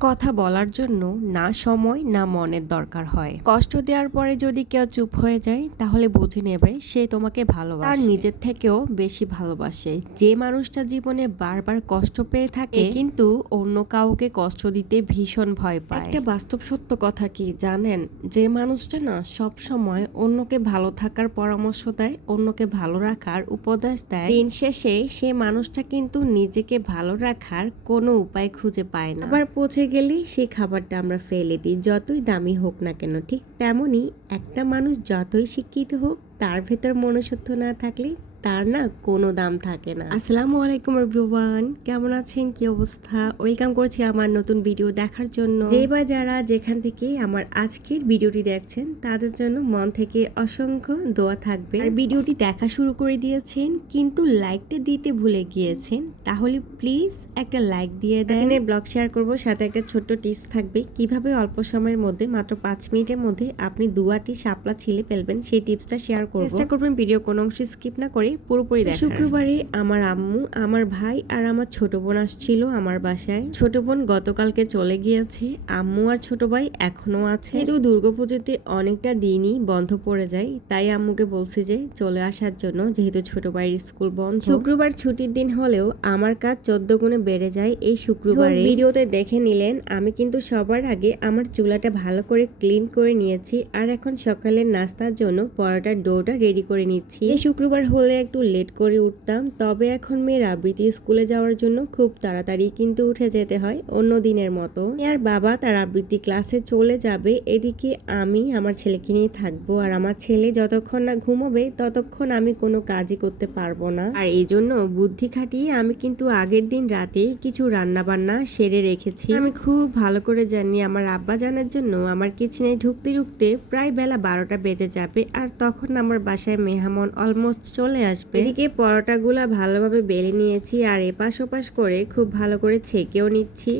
কথা বলার জন্য না সময় না মনের দরকার হয়। কষ্ট দেওয়ার পরে যদি কেউ চুপ হয়ে যায় তাহলে বুঝে নেবে সে তোমাকে ভালোবাসে। আর নিজের থেকেও বেশি ভালোবাসে। যে মানুষটা জীবনে বারবার কষ্ট পেয়ে থাকে কিন্তু অন্য কাউকে কষ্ট দিতে ভীষণ ভয় পায়। একটা বাস্তব সত্য কথা কি জানেন? যে মানুষটা না সব সময় অন্যকে ভালো থাকার পরামর্শ দেয় অন্যকে ভালো রাখার উপদেশ দেয়। দিন শেষে সে মানুষটা কিন্তু নিজেকে ভালো রাখার কোনো উপায় খুঁজে পায় না। আবার পচে গেলেই সেই খাবারটা আমরা ফেলে দিই, যতই দামি হোক না কেন, ঠিক তেমনই একটা মানুষ যতই শিক্ষিত হোক, তার ভেতর মনুষ্যত্ব না থাকলে তার না কোনো দাম থাকে না। আসসালামু আলাইকুম এভরিওয়ান কেমন আছেন? কি অবস্থা? ওয়েলকাম করছি আমার নতুন ভিডিও দেখার জন্য। যে বা যারা যেখান থেকে আমার আজকের ভিডিওটি দেখছেন তাদের জন্য মন থেকে অসংখ্য দোয়া থাকবে। আর ভিডিওটি দেখা শুরু করে দিয়েছেন কিন্তু লাইকটা দিতে ভুলে গিয়েছেন তাহলে প্লিজ একটা লাইক দিয়ে দেন। ব্লগ শেয়ার করব সাথে একটা ছোট্ট টিপস থাকবে। কীভাবে অল্প সময়ের মধ্যে মাত্র পাঁচ মিনিটের মধ্যে আপনি দুয়াটি শাপলা ছিলে ফেলবেন সেই টিপসটা শেয়ার করব। চেষ্টা করবেন ভিডিও কোনো অংশে স্কিপ না করে। পুরোপুরি দেখা শুক্রবারে আমার আম্মু আমার ভাই আর আমার ছোট বোন আসছিল আমার বাসায়। ছোট বোন গতকালকে চলে গিয়েছে আম্মু আর ছোট ভাই এখনও আছে। কিন্তু দুর্গাপুজোতে অনেকটা দিনই বন্ধ পড়ে যায় তাই আম্মুকে বলছি যে চলে আসার জন্য যেহেতু ছোট ভাইয়ের স্কুল বন্ধ। শুক্রবার ছুটির দিন হলেও আমার কাজ চোদ্দ গুণে বেড়ে যায় এই শুক্রবারে। ভিডিওতে দেখে নিলেন আমি কিন্তু সবার আগে আমার চুলাটা ভালো করে ক্লিন করে নিয়েছি আর এখন সকালের নাস্তার জন্য পরোটার ডোটা রেডি করে নিচ্ছি। এই শুক্রবার হলে একটু লেট করে উঠতাম, তবে এখন মেয়ের আবৃত্তি স্কুলে যাওয়ার জন্য খুব তাড়াতাড়ি কিন্তু উঠে যেতে হয় অন্য দিনের মতো। আর বাবা তার আবৃত্তি ক্লাসে চলে যাবে, এদিকে আমি আমার ছেলেকে নিয়ে থাকব আর আমার ছেলে যতক্ষণ না ঘুমোবে ততক্ষণ আমি কোনো কাজই করতে পারব না। আর এই জন্য বুদ্ধি খাটিয়ে আমি কিন্তু আগের দিন রাতে কিছু রান্না বান্না সেরে রেখেছি। আমি খুব ভালো করে জানি আমার আব্বা জানার জন্য আমার কিচেনে ঢুকতে ঢুকতে প্রায় বেলা বারোটা বেজে যাবে আর তখন আমার বাসায় মেহমান অলমোস্ট চলে আসবে। এদিকে পরোটাগুলো ভালোভাবে বেলে নিয়েছি আর এপাশ ওপাশ করে খুব ভালো করে ছেঁকেও নিচ্ছি।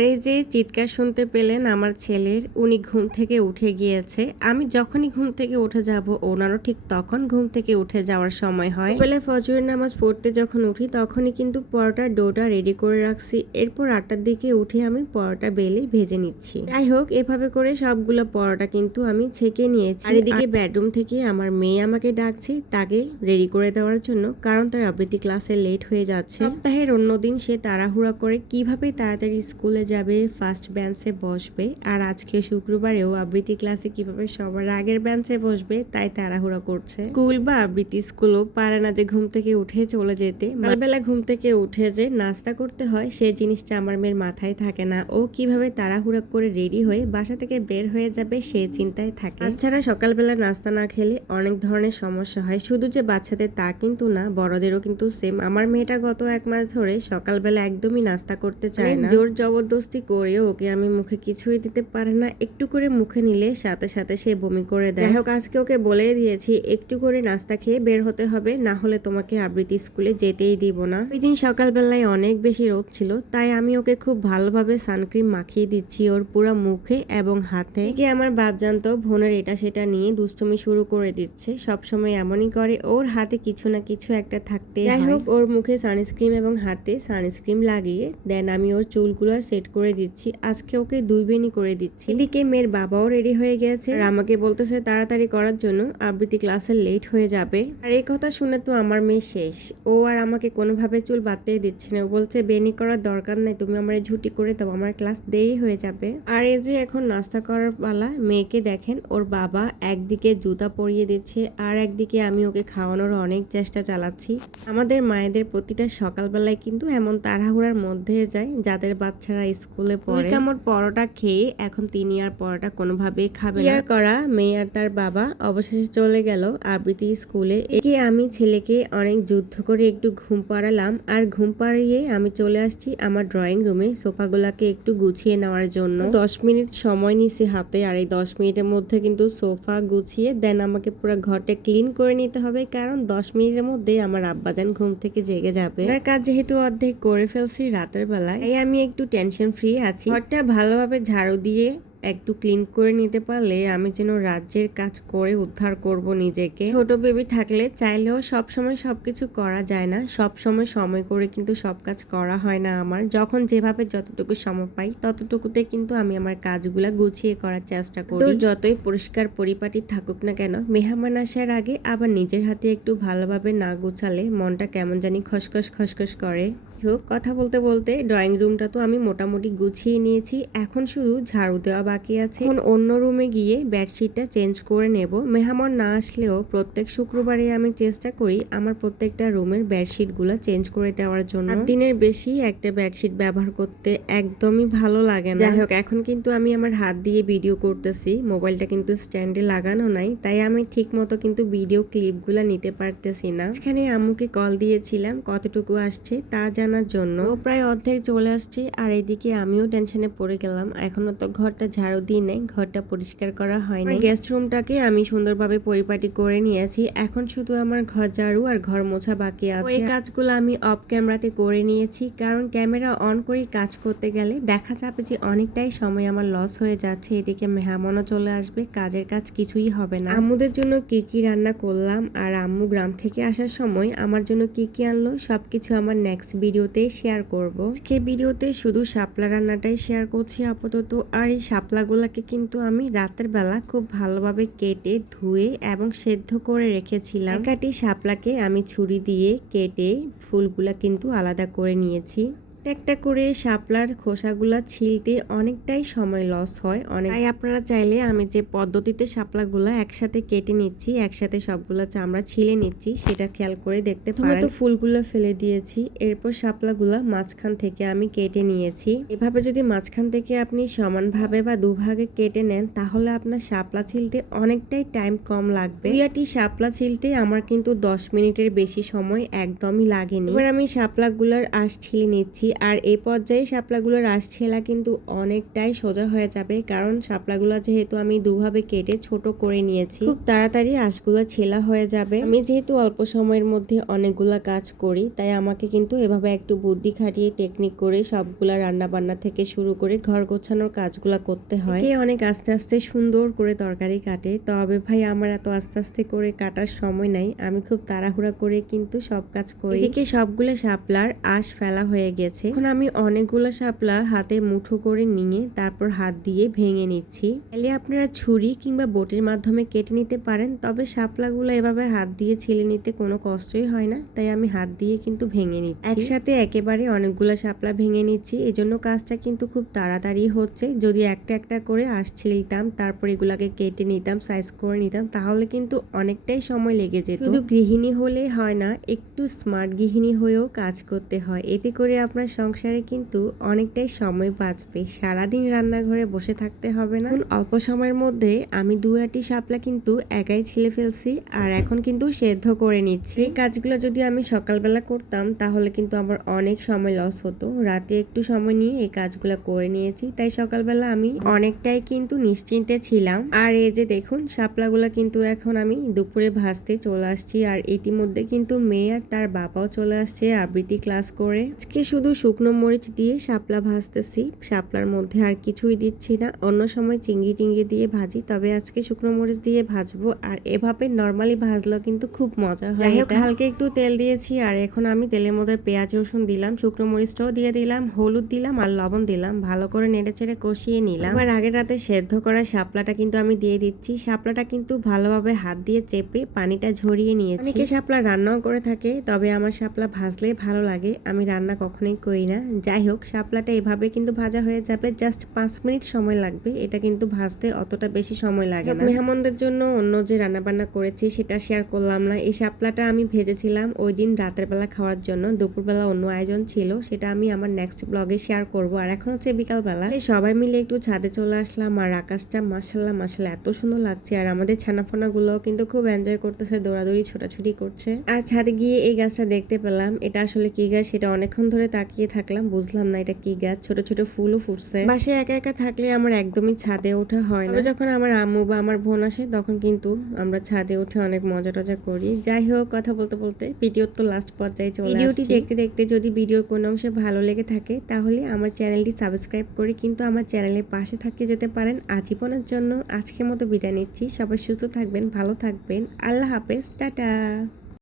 আর এই যে চিৎকার শুনতে পেলেন আমার ছেলের উনি ঘুম থেকে উঠে গিয়েছে। আমি যখনই ঘুম থেকে উঠে যাব ওনারও ঠিক তখন ঘুম থেকে উঠে যাওয়ার সময় হয়। বেলা ফজরের নামাজ পড়তে যখন উঠি তখনই কিন্তু পরোটার ডোটা রেডি করে রাখছি। এরপর আটটার দিকে উঠে আমি পরোটা বেলে ভেজে নিচ্ছি। যাই হোক এভাবে করে সবগুলো পরোটা কিন্তু আমি ছেঁকে নিয়েছি। আর এদিকে বেডরুম থেকে আমার মেয়ে আমাকে ডাকছে তাকে রেডি করে দেওয়ার জন্য কারণ তার আবৃত্তি ক্লাসে লেট হয়ে যাচ্ছে। সপ্তাহের অন্যদিন সে তাড়াহুড়া করে কীভাবে তাড়াতাড়ি স্কুলে যাবে ফার্স্ট বেঞ্চে বসবে। আর আজকে শুক্রবারেও আবৃত্তি ক্লাসে কীভাবে সবার আগের বেঞ্চে বসবে তাই তাড়াহুড়া করছে। স্কুল বা আবৃত্তি স্কুলও পারে না যে ঘুম থেকে উঠে চলে যেতে। বেলা ঘুম থেকে উঠে যে নাস্তা করতে হয় সে জিনিসটা আমার মেয়ের মাথায় থাকে না। ও কীভাবে তাড়াহুড়া করে রেডি হয়ে বাসা থেকে বের হয়ে যাবে সে চিন্তায় থাকে। তাছাড়া সকালবেলা নাস্তা না খেলে অনেক ধরনের সমস্যা হয়। শুধু যে বাচ্চাদের তা কিন্তু না বড়দেরও কিন্তু সেম আমার মেয়েটা গত এক মাস ধরে সকালবেলা একদমই নাস্তা করতে চায় না। জোর জবরদস্তি করে ওকে আমি মুখে কিছুই দিতে পারে না। একটু করে মুখে নিলে সাথে সাথে সে বমি করে দেয়। যাই হোক আজকে ওকে বলে দিয়েছি একটু করে নাস্তা খেয়ে বের হতে হবে না হলে তোমাকে আবৃত্তি স্কুলে যেতেই দিব না। ওই দিন সকালবেলায় অনেক বেশি রোদ ছিল তাই আমি ওকে খুব ভালোভাবে সানক্রিম মাখিয়ে দিচ্ছি ওর পুরো মুখে এবং হাতে। একে আমার বাপ জানতো বোনের এটা সেটা নিয়ে দুষ্টুমি শুরু করে দিচ্ছে সবসময় এমনই করে ওর হাতে কিছু না কিছু একটা থাকতে যাই হোক ওর মুখে সানস্ক্রিম এবং হাতে সানস্ক্রিম লাগিয়ে দেন আমি ওর চুলগুলো সেট করে দিচ্ছি। আজকে ওকে দুই বেনি করে দিচ্ছি। এদিকে মেয়ের বাবাও রেডি হয়ে গেছে। আর আমাকে বলতেছে তাড়াতাড়ি করার জন্য। আবৃত্তি ক্লাসে লেট হয়ে যাবে। আর এই কথা শুনে তো আমার মেয়ে শেষ। ও আর আমাকে কোনোভাবে চুল বাঁধতেই দিচ্ছে না। ও বলছে বেনি করার দরকার নাই। তুমি আমার ঝুটি করে দাও। আমার ক্লাস দেরি হয়ে যাবে। আর এই যে এখন নাস্তা করার পালা, মেয়েকে দেখেন, ওর বাবা একদিকে জুতা পরিয়ে দিচ্ছে আর একদিকে আমি ওকে খাওয়ানোর অনেক চেষ্টা চালাচ্ছি। আমাদের মায়েদের প্রতিটা সকালবেলায় কিন্তু এমন তাড়াহুড়ার মধ্যে যায়, যাদের বাচ্চারা স্কুলে পড়ে। কামড় পরোটা খেয়ে এখন তিনি আর পরোটা কোনোভাবেই খাবে না। করা মেয়ে আর তার বাবা অবশেষে চলে গেল আবৃত্তি স্কুলে। একে আমি ছেলেকে অনেক যুদ্ধ করে একটু ঘুম পাড়ালাম আর ঘুম পাড়িয়ে আমি চলে আসছি আমার ড্রয়িং রুমে সোফাগুলাকে একটু গুছিয়ে নেওয়ার জন্য। দশ মিনিট সময় নিছি হাতে আর এই দশ মিনিটের মধ্যে কিন্তু সোফা গুছিয়ে দেন আমাকে পুরো ঘরটা ক্লিন করে নিতে হবে কারণ দশ মিনিটের মধ্যে আমার আব্বাজান ঘুম থেকে জেগে যাবে। কাজ যেহেতু অর্ধেক করে ফেলছি রাতের বেলায় তাই আমি একটু টেনশন ফ্রি আছি। ঘরটা ভালোভাবে ঝাড়ু দিয়ে একটু ক্লিন করে নিতে পারলে আমি যেন রাজ্যের কাজ করে উদ্ধার করব নিজেকে। ছোট বেবি থাকলে চাইলেও সব সময় সবকিছু করা যায় না। সব সময় সময় করে কিন্তু সব কাজ করা হয় না আমার। যখন যেভাবে যতটুকু সময় পাই, ততটুকুতে কিন্তু আমি আমার কাজগুলা গুছিয়ে করার চেষ্টা করি। যতই পরিষ্কার পরিপাটি থাকুক না কেন, মেহমান আসার আগে আবার নিজের হাতে একটু ভালোভাবে না গুছালে মনটা কেমন জানি খসখস খসখস করে। হোক, কথা বলতে বলতে ড্রয়িং রুমটা তো আমি মোটামুটি গুছিয়ে নিয়েছি। এখন শুধু ঝাড়ু দেওয়া বাকি আছে। এখন অন্য রুমে গিয়ে বেডশিটটা চেঞ্জ করে নেব। মেহমান না আসলেও প্রত্যেক শুক্রবারে আমি চেষ্টা করি আমার প্রত্যেকটা রুমের বেডশিটগুলো চেঞ্জ করে দেওয়ার জন্য। দিনের বেশি একটা বেডশিট ব্যবহার করতে একদমই ভালো লাগে না। যাই হোক এখন কিন্তু আমি আমার হাত দিয়ে ভিডিও করতেছি। মোবাইলটা কিন্তু স্ট্যান্ডে লাগানো নাই তাই আমি ঠিক মতো কিন্তু ভিডিও ক্লিপগুলো নিতে পারতেছি না। এখানে আম্মুকে কল দিয়েছিলাম কতটুকু আসছে তা জানার জন্য। প্রায় অর্ধেক চলে আসছে আর এইদিকে আমিও টেনশনে পড়ে গেলাম। এখনও তো ঘরটা ঝাড়ু দিই নাই ঘরটা পরিষ্কার করা হয়নি। গেস্ট রুমটাকে আমি সুন্দরভাবে পরিপাটি করে নিয়েছি। এখন শুধু আমার ঘর ঝাড়ু আর ঘর মোছা বাকি আছে। এই কাজগুলো আমি অফ ক্যামেরাতে করে নিয়েছি। কারণ ক্যামেরা অন করে কাজ করতে গেলে দেখা যাবে যে অনেকটাই সময় আমার লস হয়ে যাচ্ছে। এদিকে মেহমানও চলে আসবে। কাজের কাজ কিছুই হবে না। আম্মুদের জন্য কি কি রান্না করলাম আর আম্মু গ্রাম থেকে আসার সময় আমার জন্য কি কি আনলো সবকিছু আমার নেক্সট ভিডিওতে শেয়ার করব। আজকে ভিডিওতে শুধু শাপলা রান্নাটাই শেয়ার করছি আপাতত। আর এই শাপলাগুলোকে কিন্তু আমি রাতের বেলা খুব ভালোভাবে কেটে, ধুয়ে এবং সেদ্ধ করে রেখেছিলাম। একাটি শাপলাকে আমি ছুরি দিয়ে কেটে ফুলগুলা কিন্তু আলাদা করে নিয়েছি। একটা করে শাপলার খোসাগুলা ছিলতে অনেকটাই সময় লস হয় অনেক তাই আপনারা চাইলে আমি যে পদ্ধতিতে শাপলাগুলা একসাথে কেটে নিচ্ছি একসাথে সবগুলা চামড়া ছিলে নিচ্ছি সেটা খেয়াল করে দেখতে পারেন। তো ফুলগুলো ফেলে দিয়েছি এরপর শাপলাগুলা মাঝখান থেকে আমি কেটে নিয়েছি। এভাবে যদি মাঝখান থেকে আপনি সমানভাবে বা দুভাগে কেটে নেন তাহলে আপনার শাপলা ছিলতে অনেকটাই টাইম কম লাগবে। দুইয়াটি শাপলা ছিলতে আমার কিন্তু দশ মিনিটের বেশি সময় একদমই লাগেনি। এবার আমি শাপলাগুলোর আঁশ ছিলে নিচ্ছি আর এই পর্যায়ে শাপলাগুলোর আঁশ ছেলা কিন্তু অনেকটাই সোজা হয়ে যাবে, কারণ শাপলাগুলো যেহেতু আমি দুভাবে কেটে ছোট করে নিয়েছি, খুব তাড়াতাড়ি আঁশগুলো ছেলা হয়ে যাবে। আমি যেহেতু অল্প সময়ের মধ্যে অনেকগুলা কাজ করি, তাই আমাকে কিন্তু এভাবে একটু বুদ্ধি খাটিয়ে টেকনিক করে সবগুলা রান্না বান্না থেকে শুরু করে ঘর গোছানোর কাজগুলা করতে হয়। অনেক আস্তে আস্তে সুন্দর করে তরকারি কাটে, তবে ভাই আমার এত আস্তে আস্তে করে কাটার সময় নাই, আমি খুব তাড়াহুড়া করে কিন্তু সব কাজ করি। এদিকে সবগুলো শাপলার আঁশ ফেলা হয়ে গেছে। এখন আমি অনেকগুলো শাপলা হাতে মুঠো করে নিয়ে তারপর হাত দিয়ে ভেঙে নিচ্ছি। তাহলে আপনারা ছুরি কিংবা বটির মাধ্যমে কেটে নিতে পারেন তবে শাপলাগুলো এভাবে হাত দিয়ে ছেলে নিতে কোনো কষ্টই হয় না তাই আমি হাত দিয়ে কিন্তু ভেঙে নিচ্ছি। একসাথে একেবারে অনেকগুলো শাপলা ভেঙে নিচ্ছি এজন্য কাজটা কিন্তু খুব তাড়াতাড়ি হচ্ছে। যদি একটা একটা করে আঁশ ছিলতাম তারপর এগুলাকে কেটে নিতাম সাইজ করে নিতাম তাহলে কিন্তু অনেকটাই সময় লেগে যেত। শুধু গৃহিণী হলেই হয় না একটু স্মার্ট গৃহিণী হয়েও কাজ করতে হয়। এতে করে আপনার সংসারে কিন্তু অনেকটাই সময় বাঁচবে। সারাদিন রান্নাঘরে বসে থাকতে হবে না। অল্প সময়ের মধ্যে আমি দু আটি শাপলা কিন্তু একাই ছিলে ফেলছি আর এখন কিন্তু সেদ্ধ করে নিচ্ছি। এই কাজগুলো যদি আমি সকালবেলা করতাম, তাহলে কিন্তু আমার অনেক সময় লস হতো। রাতে একটু সময় নিয়ে এই কাজগুলো করে নিয়েছি, তাই সকালবেলা আমি অনেকটাই কিন্তু নিশ্চিন্তে ছিলাম। আর এই যে দেখুন, শাপলাগুলো কিন্তু এখন আমি দুপুরে ভাজতে চলে আসছি। আর ইতিমধ্যে কিন্তু মেয়ে আর তার বাবাও চলে আসছে আবৃত্তি ক্লাস করে। আজকে শুধু শুকনো মরিচ দিয়ে শাপলা ভাজতেছি। শাপলার মধ্যে আর কিছুই দিচ্ছি না। অন্য সময় চিংড়ি টিঙ্গি দিয়ে ভাজি তবে আজকে শুকনো মরিচ দিয়ে ভাজবো। আর এভাবে নর্মালি ভাজলেও কিন্তু খুব মজা হয় যাই হোক হালকা একটু তেল দিয়েছি আর এখন আমি তেলের মধ্যে পেঁয়াজ রসুন দিলাম শুকনো মরিচটাও দিয়ে দিলাম হলুদ দিলাম আর লবণ দিলাম। ভালো করে নেড়ে চেড়ে কষিয়ে নিলাম। আর আগের রাতে সেদ্ধ করা শাপলাটা কিন্তু আমি দিয়ে দিচ্ছি। শাপলাটা কিন্তু ভালোভাবে হাত দিয়ে চেপে পানিটা ঝরিয়ে নিয়েছি। অনেকে শাপলা রান্নাও করে থাকে তবে আমার শাপলা ভাজলে ভালো লাগে। আমি রান্না কখনোই করি না। যাই হোক শাপলাটা এভাবে কিন্তু ভাজা হয়ে যাবে। জাস্ট পাঁচ মিনিট সময় লাগবে। এটা কিন্তু ভাজতে অতটা বেশি সময় লাগে না। মেহমানদের জন্য অন্য যে রান্নাবান্না করেছি সেটা শেয়ার করলাম না। এই শাপলাটা আমি ভেজেছিলাম ওই দিন রাতের বেলা খাওয়ার জন্য। দুপুরবেলা অন্য আয়োজন ছিল। সেটা আমি আমার নেক্সট ব্লগে শেয়ার করব। আর এখন হচ্ছে বিকালবেলা। সবাই মিলে একটু ছাদে চলে আসলাম। আর আকাশটা মাসাল্লাহ মাসাল্লাহ এত সুন্দর লাগছে। আর আমাদের ছানাফোনা গুলো কিন্তু খুব এনজয় করতেছে দৌড়াদৌড়ি ছোটাছুটি করছে। আর ছাদে গিয়ে এই গাছটা দেখতে পেলাম। এটা আসলে কি গাছ? সেটা অনেকক্ষণ ধরে তাকিয়ে তাকিয়ে থাকলাম বুঝলাম না এটা কি গাছ ছোট ছোট ফুলও ফুটছে। বাসায় একা একা থাকলে আমার একদমই ছাদে ওঠা হয় না। যখন আমার আম্মু বা আমার বোন আসে তখন কিন্তু আমরা ছাদে উঠে অনেক মজা টজা করি। যাই হোক কথা বলতে বলতে ভিডিওর তো লাস্ট পর্যায়ে চলে ভিডিওটি দেখতে দেখতে যদি ভিডিওর কোনো অংশে ভালো লেগে থাকে তাহলে আমার চ্যানেলটি সাবস্ক্রাইব করে কিন্তু আমার চ্যানেলের পাশে থাকতে যেতে পারেন। আজীবনের জন্য আজকের মতো বিদায় নিচ্ছি। সবাই সুস্থ থাকবেন ভালো থাকবেন। আল্লাহ হাফেজ। টাটা।